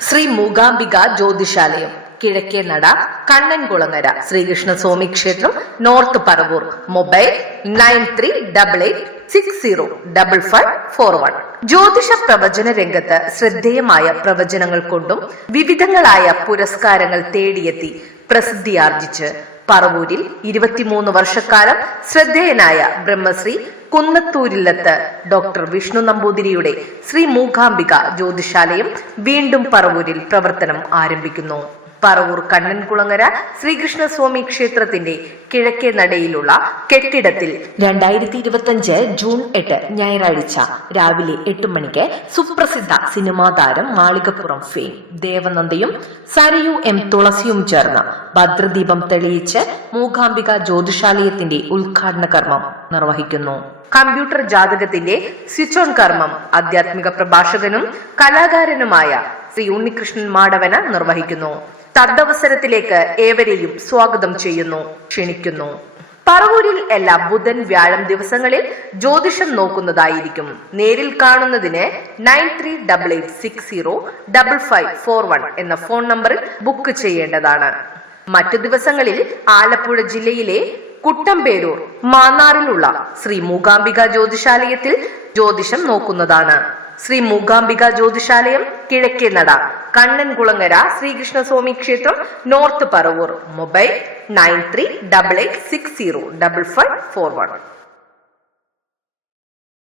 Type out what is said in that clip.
ശ്രീ മൂകാംബിക ജ്യോതിഷാലയം കിഴക്കേ നട കണ്ണൻകുളങ്ങര ശ്രീകൃഷ്ണസ്വാമി ക്ഷേത്രം north Paravur. Mobile nine three double eight six zero double five four one. ജ്യോതിഷ പ്രവചന രംഗത്ത് ശ്രദ്ധേയമായ പ്രവചനങ്ങൾ കൊണ്ടും വിവിധങ്ങളായ പുരസ്കാരങ്ങൾ തേടിയെത്തി പ്രസിദ്ധിയാർജിച്ച് പറവൂരിൽ ഇരുപത്തിമൂന്ന് വർഷക്കാലം ശ്രദ്ധേയനായ ബ്രഹ്മശ്രീ കുന്നത്തൂരില്ലത്ത് ഡോക്ടർ വിഷ്ണു നമ്പൂതിരിയുടെ ശ്രീ മൂകാംബിക ജ്യോതിഷാലയം വീണ്ടും പറവൂരിൽ പ്രവർത്തനം ആരംഭിക്കുന്നു. പറവൂർ കണ്ണൻകുളങ്ങര ശ്രീകൃഷ്ണസ്വാമി ക്ഷേത്രത്തിന്റെ കിഴക്കേ നടയിലുള്ള കെട്ടിടത്തിൽ രണ്ടായിരത്തി ഇരുപത്തിയഞ്ച് ജൂൺ എട്ട് ഞായറാഴ്ച രാവിലെ എട്ട് മണിക്ക് സുപ്രസിദ്ധ സിനിമാ താരം മാളികപ്പുറം ഫെയിം ദേവനന്ദയും സരയു എം തുളസിയും ചേർന്ന് ഭദ്രദീപം തെളിയിച്ച് മൂകാംബിക ജ്യോതിഷാലയത്തിന്റെ ഉദ്ഘാടന കർമ്മം നിർവഹിക്കുന്നു. കമ്പ്യൂട്ടർ ജാതകത്തിന്റെ സ്വിച്ച് ഓൺ കർമ്മം ആധ്യാത്മിക പ്രഭാഷകനും കലാകാരനുമായ ശ്രീ ഉണ്ണികൃഷ്ണൻ മാടവന നിർവഹിക്കുന്നു. തദ്വസരത്തിലേക്ക് ഏവരെയും സ്വാഗതം ചെയ്യുന്നു ക്ഷണിക്കുന്നു. പറവൂരിൽ എല്ലാ ബുധൻ വ്യാഴം ദിവസങ്ങളിൽ ജ്യോതിഷം നോക്കുന്നതായിരിക്കും. നേരിൽ കാണുന്നതിന് nine three double eight six zero double five four one എന്ന ഫോൺ നമ്പറിൽ ബുക്ക് ചെയ്യേണ്ടതാണ്. മറ്റു ദിവസങ്ങളിൽ ആലപ്പുഴ ജില്ലയിലെ കുട്ടമ്പേരൂർ മാന്നാറിലുള്ള ശ്രീ മൂകാംബിക ജ്യോതിഷാലയത്തിൽ ജ്യോതിഷം നോക്കുന്നതാണ്. ശ്രീ മൂകാംബിക ജ്യോതിഷാലയം കിഴക്കേ നട. കണ്ണൻകുളങ്ങര ശ്രീകൃഷ്ണസ്വാമി ക്ഷേത്രം north Paravur. Mobile nine three double eight six zero double five four one.